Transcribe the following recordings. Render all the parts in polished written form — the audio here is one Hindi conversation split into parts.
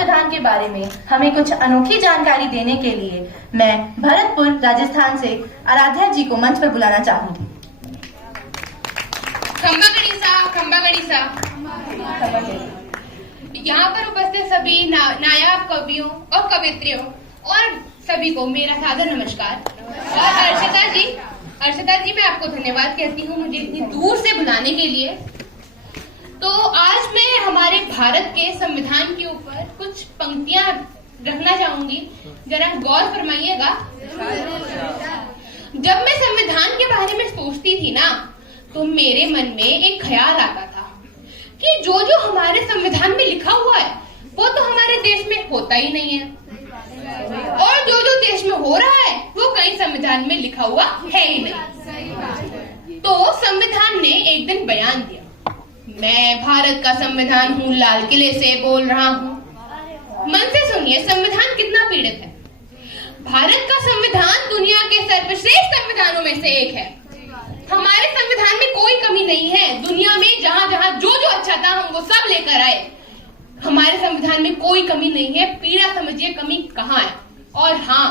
संविधान के बारे में हमें कुछ अनोखी जानकारी देने के लिए मैं भरतपुर राजस्थान से आराध्या जी को मंच पर बुलाना चाहूंगी। खंबा गणिसा। यहाँ पर उपस्थित सभी नायाब कवियों और कवित्रियों और सभी को मेरा सादर नमस्कार। और अर्षिता जी मैं आपको धन्यवाद कहती हूँ मुझे इतनी दूर से बुलाने के लिए। तो आज मैं हमारे भारत के संविधान के ऊपर कुछ पंक्तियां रखना चाहूंगी, जरा गौर फरमाइएगा। जब मैं संविधान के बारे में सोचती थी ना, तो मेरे मन में एक ख्याल आता था कि जो जो हमारे संविधान में लिखा हुआ है वो तो हमारे देश में होता ही नहीं है, और जो जो देश में हो रहा है वो कहीं संविधान में लिखा हुआ है ही नहीं। तो संविधान ने एक दिन बयान दिया, मैं भारत का संविधान हूँ, लाल किले से बोल रहा हूँ। मन से सुनिए, संविधान कितना पीड़ित है। भारत का संविधान दुनिया के सर्वश्रेष्ठ संविधानों में से एक है। हमारे संविधान में कोई कमी नहीं है। दुनिया में जहाँ जहाँ जो जो अच्छा था हम वो सब लेकर आए। हमारे संविधान में कोई कमी नहीं है। पीड़ा समझिए कमी कहाँ है। और हाँ,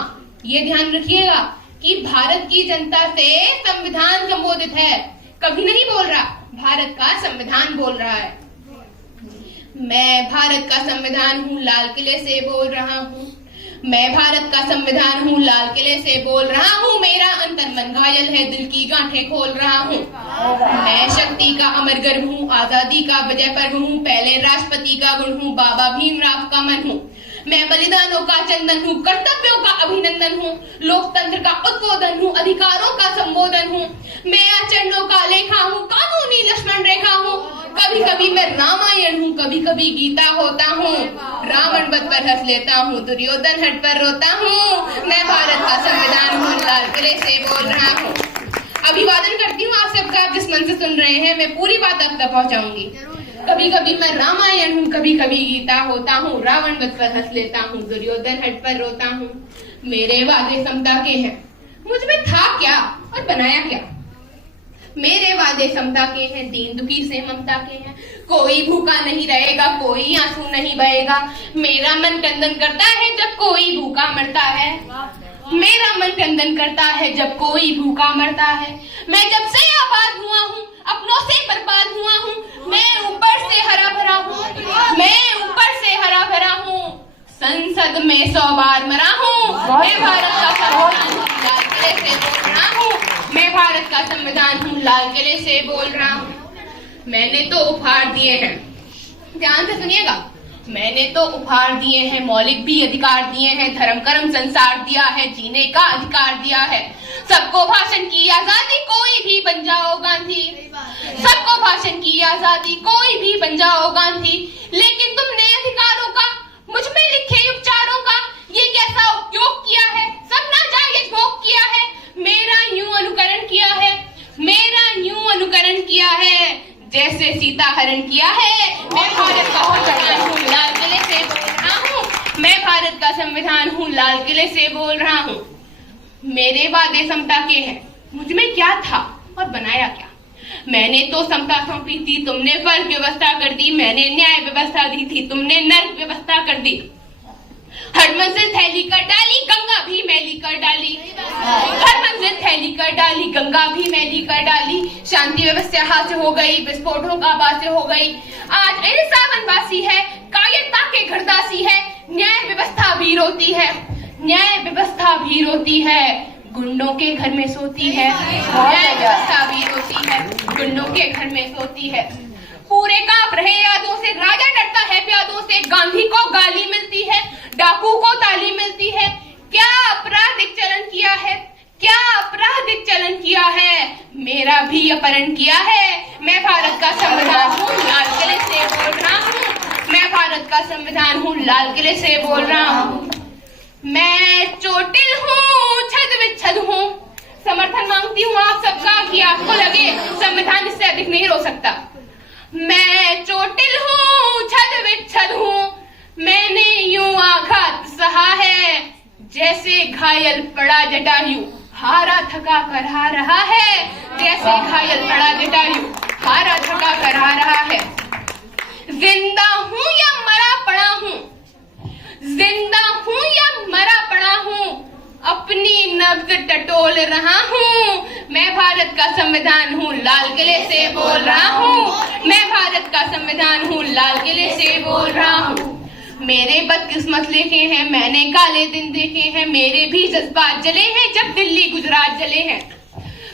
ये ध्यान रखिएगा कि भारत की जनता से संविधान संबोधित है, कभी नहीं बोल रहा, भारत का संविधान बोल रहा है। मैं भारत का संविधान हूँ, लाल किले से बोल रहा हूँ। मैं भारत का संविधान हूँ, लाल किले से बोल रहा हूँ। मेरा अंतर मन घायल है, दिल की गांठें खोल रहा हूँ। मैं शक्ति का अमर गर्व हूँ, आजादी का विजय पर्व हूँ। पहले राष्ट्रपति का गुण हूँ, बाबा भीमराव का मन हूँ। मैं बलिदानों का चंदन हूँ, कर्तव्यों का अभिनंदन हूँ। लोकतंत्र का उद्बोधन हूँ, अधिकारों का संबोधन हूँ। मैं आचरणों का लेखा हूँ, कानूनी लक्ष्मण रेखा हूँ। कभी कभी मैं रामायण हूँ, कभी कभी गीता होता हूँ। रावण वध पर हंस लेता हूँ, दुर्योधन हट पर रोता हूँ। मैं भारत का संविधान हूँ, लाल किले से बोल रहा हूँ। अभिवादन करती हूँ आप सबका, आप जिस मन से सुन रहे हैं। मैं पूरी बात आप तक पहुँचाऊंगी। कभी कभी मैं रामायण हूँ, कभी कभी गीता होता हूँ। रावण वध पर हंस लेता हूँ, दुर्योधन हट पर रोता हूँ। मेरे वादे समता के हैं, मुझ में था क्या और बनाया क्या। मेरे वादे समता के हैं, दीन दुखी से ममता के हैं। कोई भूखा नहीं रहेगा, कोई आंसू नहीं बहेगा। मेरा मन क्रंदन करता है जब कोई भूखा मरता है। मेरा मन क्रंदन करता है जब कोई भूखा मरता है। मैं जब से आबाद हुआ हूँ, अपनों से बर्बाद हुआ हूँ। मैं ऊपर से हरा भरा हूँ, मैं ऊपर से हरा भरा हूँ। संसद में 100 बार मरा हूँ। मैं भारत का संविधान हूँ, लाल किले से बोल रहा हूँ। मैं भारत का संविधान हूँ, लाल किले से बोल रहा हूँ। मैंने तो उपहार दिए हैं, ध्यान से सुनिएगा। मैंने तो उपहार दिए हैं, मौलिक भी अधिकार दिए हैं। धर्म कर्म संसार दिया है, जीने का अधिकार दिया है। सबको भाषण की आजादी, कोई भी बन जाओ गांधी। सबको भाषण की आजादी, कोई भी बन जाओ गांधी। लेकिन तुमने अधिकारों का, मुझ में लिखे उपचारों का ये कैसा उपयोग किया है। सब नाजायज भोग किया है। मेरा यूं अनुकरण किया है, मेरा यूं अनुकरण किया है जैसे सीता हरण किया है। मैं भारत का संविधान हूँ, लाल किले से बोल रहा हूँ। मैं भारत का संविधान हूँ, लाल किले से बोल रहा हूँ। मेरे वादे समता के हैं, मुझ में क्या था और बनाया क्या। मैंने तो समता सौंपी थी, तुमने वर्ग व्यवस्था कर दी। मैंने न्याय व्यवस्था दी थी, तुमने नर्क व्यवस्था कर दी। हर मंजिल थैली कर डाली, गंगा भी मैली कर डाली। हर मंजिल थैली कर डाली, गंगा भी मैली कर डाली। शांति व्यवस्था हाथ से हो गई, विस्फोटों का बात हो गई। आज अहिंसा वनवासी है, कायरता के घरदासी है। न्याय व्यवस्था भी रोती है, न्याय व्यवस्था भी रोती है। गुंडों के घर में सोती है, न्याय व्यवस्था भी रोती है। गुंडों के घर में सोती है। पूरे कांप रहे यादों से, राजा डरता है प्यादों से। गांधी को गाली मिलती है, डाकू को ताली मिलती है। क्या आपराधिक चलन किया है, क्या आपराधिक चलन किया है। मेरा भी अपहरण किया है। मैं भारत का संविधान हूँ, लाल किले से बोल रहा हूँ। मैं भारत का संविधान हूँ, लाल किले से बोल रहा हूँ। मैं चोटिल हूँ, छद विच्छद हूँ। समर्थन मांगती हूँ आप सबका कि आपको लगे संविधान इससे अधिक नहीं रो सकता। मैं चोटिल हूँ, छद विच्छद हूँ। मैंने यूं आघात सहा है जैसे घायल पड़ा जटायु हारा थका कर हा रहा है। जैसे घायल पड़ा जटायु हारा थका कर हा रहा है। जिंदा हूँ या मरा पड़ा हूँ, लफ्ज टटोल रहा हूँ। मैं भारत का संविधान हूँ, लाल किले से बोल रहा हूँ। मैं भारत का संविधान हूँ, लाल किले से बोल रहा हूँ। मेरे बदकिस्मत लिखे हैं मैंने काले दिन देखे हैं, मेरे भी जज्बात जले हैं जब दिल्ली गुजरात जले हैं।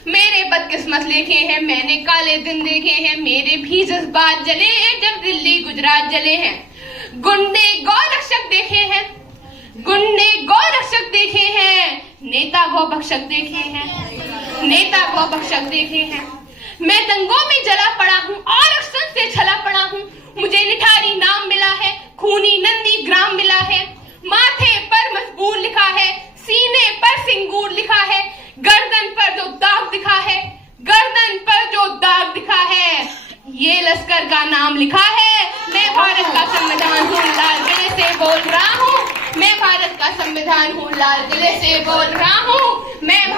मेरे बदकिस्मत लिखे हैं मैंने काले दिन देखे हैं, मेरे भी जज्बात जले हैं जब दिल्ली गुजरात जले हैं। गुंडे गौ रक्षक देखे हैं, गुंडे गौ रक्षक देखे हैं, नेता गौ भक्षक देखे हैं, नेता गौ भक्षक देखे हैं। मैं दंगों में जला पड़ा हूँ, आरक्षण से छला पड़ा हूँ। मुझे निठारी नाम मिला है, खूनी नंदी ग्राम मिला है। माथे पर मजबूर लिखा है, सीने पर सिंगूर लिखा है, गर्दन पर जो दाग दिखा है, गर्दन पर जो दाग दिखा है, ये लश्कर का नाम लिखा है। मैं भारत का संविधान हूँ, लाल किले से बोल रहा हूँ। मैं भारत का संविधान हूँ, लाल किले से बोल रहा हूँ। मैं